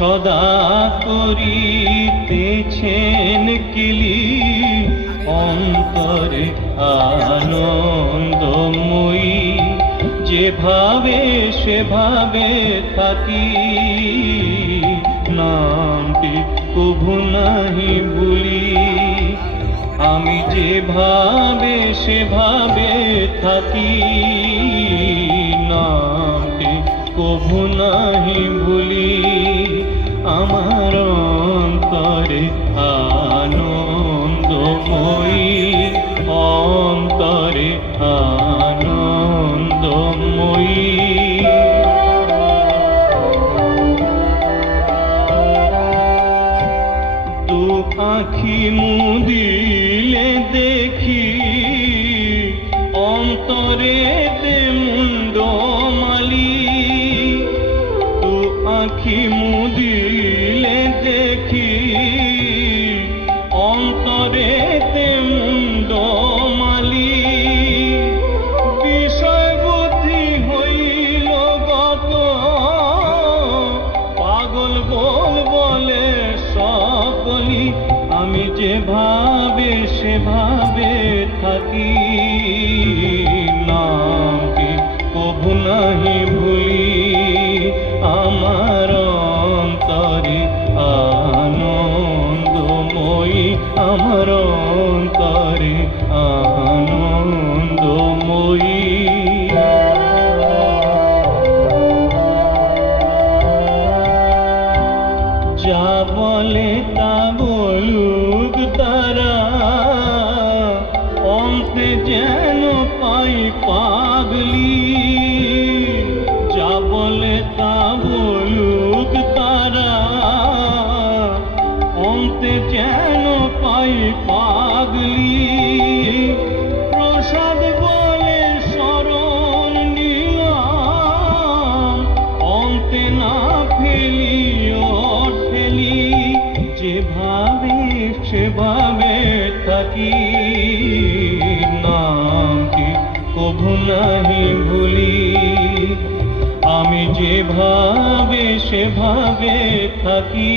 সদা করিতেছেন কিলি অন্তরে আনন্দময়ী। যেভাবে সেভাবে থাকি নামটি কভু নাহি ভুলি। আমি যেভাবে সেভাবে থাকি নামটি কভু নাহি ভুলি। আমার অন্তরে আনন্দময়ী, অন্তরে আনন্দময়ী। দু আঁখি মুদিলে দেখি অন্তরেতে মুন্ডমালি। দু আঁখি মুদিলে দেখি অন্তরেতে মুন্ডমালি। বিষয় বুদ্ধি হইল গত, পাগল বল বলে সকলি। আমি যেভাবে সেভাবে থাকি নামটি কভু নাহি ভুলি। আমার অন্তরে আনন্দময়ী, আমার অন্তরে আনন্দময়ী। যা বলে তা বলুক তারা, অন্তে যেন পাই পাগলি। যা বলে তা বলুক তারা, অন্তে যেন পাই পাগলি। প্রসাদ বলে শরণ নিলাম, অন্তে না ফেলিও ঠেলি। যেভাবে সেভাবে থাকি নামটি কভু নাহি ভুলি। আমি যেভাবে সেভাবে থাকি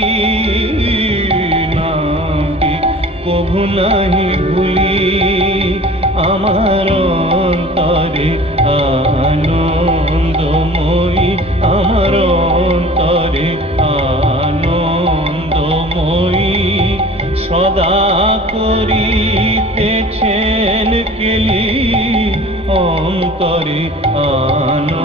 নামটি কভু নাহি ভুলি। আমার অন্তরে আনন্দময়ী, আমার অন্তরে আনন্দময়ী। সদা করিতেছেন কেলি অন্তরে আনন্দ।